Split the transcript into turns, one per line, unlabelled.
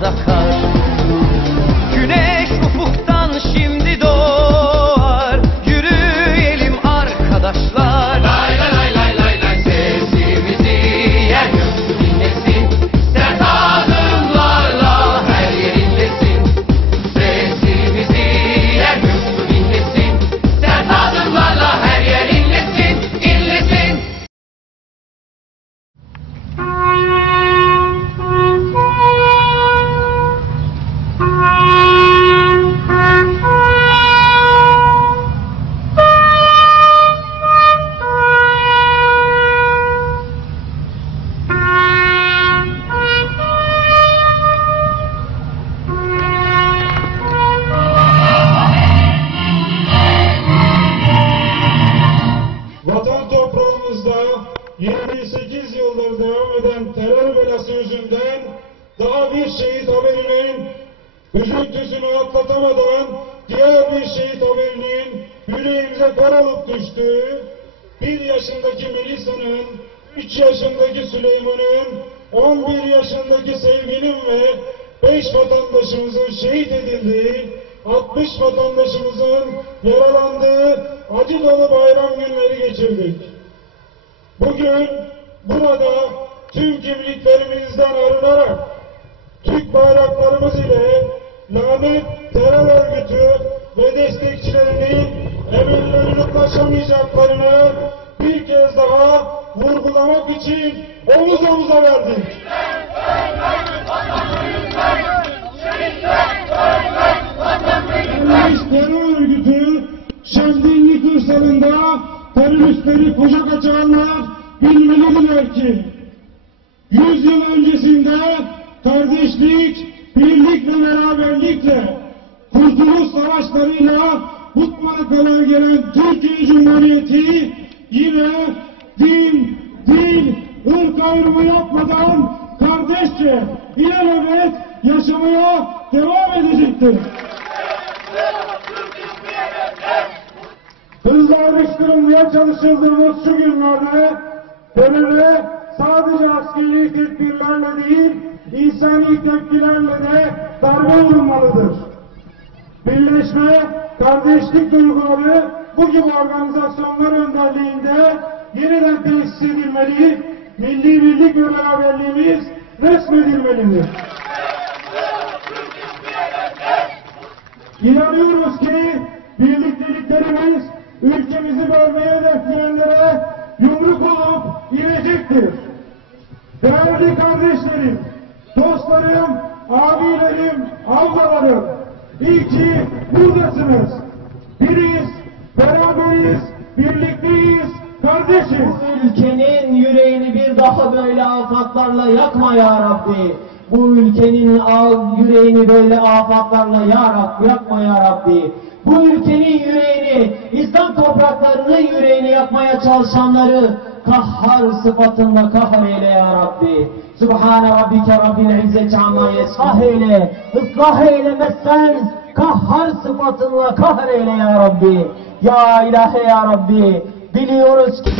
The zachar. 28 yıldır devam eden terör belası yüzünden daha bir şehit haberinin üzüntüsünü atlatamadan diğer bir şehit haberinin yüreğimize kar olup düştüğü bir yaşındaki Melisa'nın, üç yaşındaki Süleyman'ın, 11 yaşındaki Sevgi'nin ve beş vatandaşımızın şehit edildiği, 60 vatandaşımızın yaralandığı acı dolu bayram günleri geçirdik. Bugün burada tüm kimliklerimizden arınarak Türk bayraklarımız ile lanet terör örgütü ve destekçilerinin emellerine ulaşamayacaklarını bir kez daha vurgulamak için omuz omuza verdik. Terörist terör örgütü Şemdinli kırsalında teröristleri kucak açanlar bilmelidirler ki 100 yıl öncesinde kardeşlik, birlik ve beraberlikle kurtuluş savaşlarıyla Kutman'a kadar gelen Türkiye Cumhuriyeti yine din, dil, ırk ayrımı yapmadan kardeşçe ilelebet yaşamaya devam edecektir. Hızla ayrıştırılmaya çalışıldığımız şu günlerde teröre sadece askeri tedbirlerle değil, insani tepkilerle de darbe vurulmalıdır. Birleşme, kardeşlik duyguları bu gibi organizasyonlar önderliğinde yeniden tesis edilmeli, milli birlik ve beraberliğimiz resmedilmelidir. İnanıyoruz ki birlikteliklerimiz ülkemizi bölmeye hedefleyenlere inecektir. Değerli kardeşlerim, dostlarım, abilerim, ablalarım, iyi ki buradasınız. Biriz, beraberiz, birlikteyiz, kardeşiz.
ülkenin yüreğini bir daha böyle afatlarla yakma ya Rabbi. Bu ülkenin yüreğini böyle afatlarla ya Rabbi, yakma ya Rabbi. Bu ülkenin yüreğini, İslam topraklarının yüreğini yakmaya çalışanları kahhar sıfatında kahreyle ya Rabbi. Subhane Rabbike Rabbil İzzeti amma yesfah eyle. Islah eylemezsen kahhar sıfatınla kahreyle ya Rabbi. Ya ilahe ya Rabbi. Biliyoruz ki